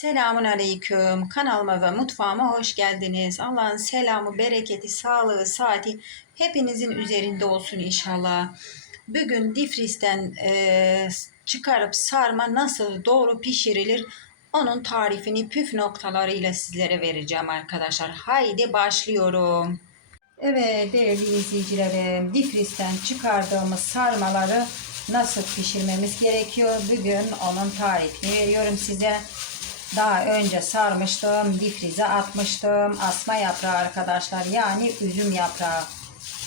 Selamun Aleyküm. Kanalıma ve mutfağıma hoş geldiniz. Allah'ın selamı, bereketi, sağlığı, saati hepinizin üzerinde olsun inşallah. Bugün difristen eee, çıkarıp sarma nasıl doğru pişirilir onun tarifini püf noktalarıyla sizlere vereceğim arkadaşlar. Haydi başlıyorum. Evet değerli izleyicilerim, difristen çıkardığımız sarmaları nasıl pişirmemiz gerekiyor? Bugün onun tarifini veriyorum size. Daha önce sarmıştım, difrize atmıştım. Asma yaprağı arkadaşlar yani üzüm yaprağı.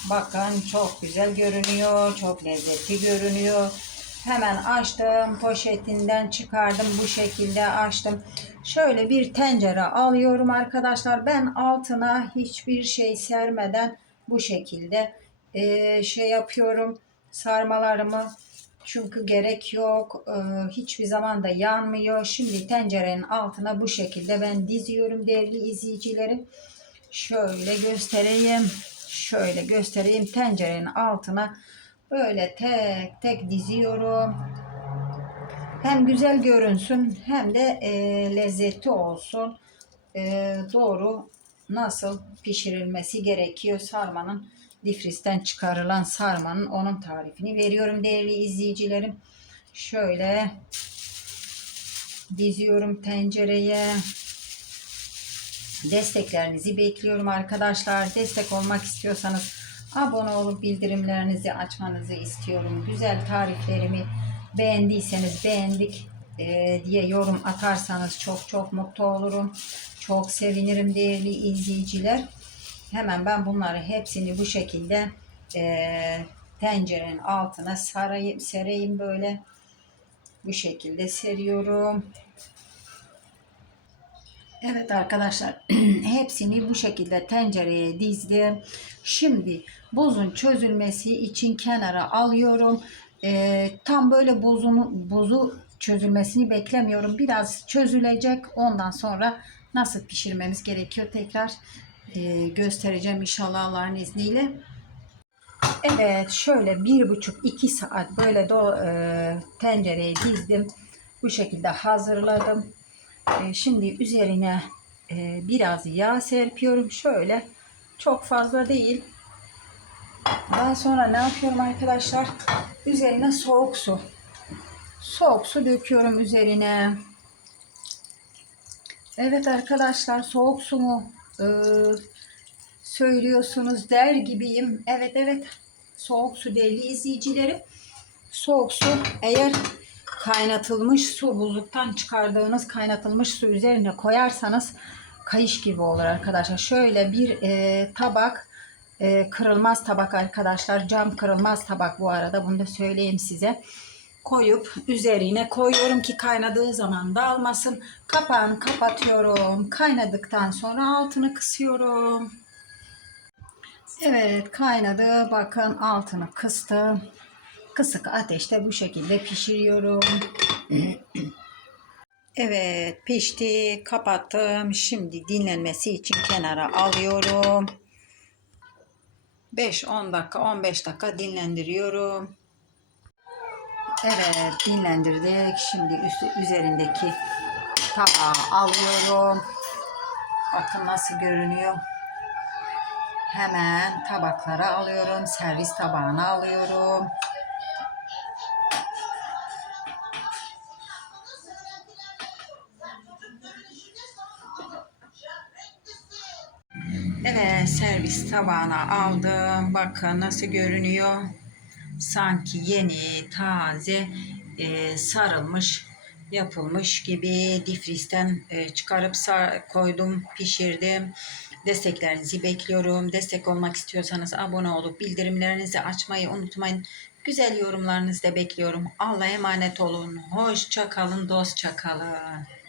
Bakın çok güzel görünüyor, çok lezzetli görünüyor. Hemen açtım, poşetinden çıkardım bu şekilde açtım. Şöyle bir tencere alıyorum arkadaşlar. Ben altına hiçbir şey sermeden bu şekilde eee, şey yapıyorum sarmalarımı. Çünkü gerek yok. Eee, hiçbir zaman da yanmıyor. Şimdi tencerenin altına bu şekilde ben diziyorum değerli izleyicilerim. Şöyle göstereyim. Şöyle göstereyim tencerenin altına böyle tek tek diziyorum. Hem güzel görünsün hem de e, lezzetli olsun. E, doğru nasıl pişirilmesi gerekiyor sarmanın difristen çıkarılan sarmanın onun tarifini veriyorum değerli izleyicilerim. Şöyle diziyorum tencereye. Desteklerinizi bekliyorum arkadaşlar. Destek olmak istiyorsanız abone olup bildirimlerinizi açmanızı istiyorum. Güzel tariflerimi beğendiyseniz beğendik e, diye yorum atarsanız çok çok mutlu olurum. Çok sevinirim değerli izleyiciler. Hemen ben bunları hepsini bu şekilde e, tencerenin altına sarayım, sereyim böyle. Bu şekilde seriyorum. Evet arkadaşlar hepsini bu şekilde tencereye dizdim. Şimdi buzun çözülmesi için kenara alıyorum. Ee, tam böyle buzun buzu çözülmesini beklemiyorum. Biraz çözülecek. Ondan sonra nasıl pişirmemiz gerekiyor tekrar e, göstereceğim inşallah Allah'ın izniyle. Evet şöyle bir buçuk iki saat böyle do, e, tencereye dizdim. Bu şekilde hazırladım. E, şimdi üzerine e, biraz yağ serpiyorum. Şöyle çok fazla değil. Daha sonra ne yapıyorum arkadaşlar? Üzerine soğuk su. Soğuk su döküyorum üzerine. Evet arkadaşlar soğuk su mu e, söylüyorsunuz der gibiyim. Evet evet soğuk su değerli izleyicilerim. Soğuk su eğer kaynatılmış su buzluktan çıkardığınız kaynatılmış su üzerine koyarsanız kayış gibi olur arkadaşlar. Şöyle bir e, tabak e, kırılmaz tabak arkadaşlar. Cam kırılmaz tabak bu arada bunu da söyleyeyim size. Koyup üzerine koyuyorum ki kaynadığı zaman dağılmasın. Kapağını kapatıyorum. Kaynadıktan sonra altını kısıyorum. Evet kaynadı. Bakın altını kıstım. Kısık ateşte bu şekilde pişiriyorum. Evet pişti. Kapattım. Şimdi dinlenmesi için kenara alıyorum. 5-10 dakika 15 dakika dinlendiriyorum. Evet dinlendirdik. Şimdi üstü, üzerindeki tabağı alıyorum. Bakın nasıl görünüyor. Hemen tabaklara alıyorum. Servis tabağına alıyorum. Evet servis tabağına aldım. Bakın nasıl görünüyor. Sanki yeni, taze, e, sarılmış, yapılmış gibi difristen e, çıkarıp sar- koydum, pişirdim. Desteklerinizi bekliyorum. Destek olmak istiyorsanız abone olup bildirimlerinizi açmayı unutmayın. Güzel yorumlarınızı da bekliyorum. Allah'a emanet olun. Hoşça kalın, dostça kalın.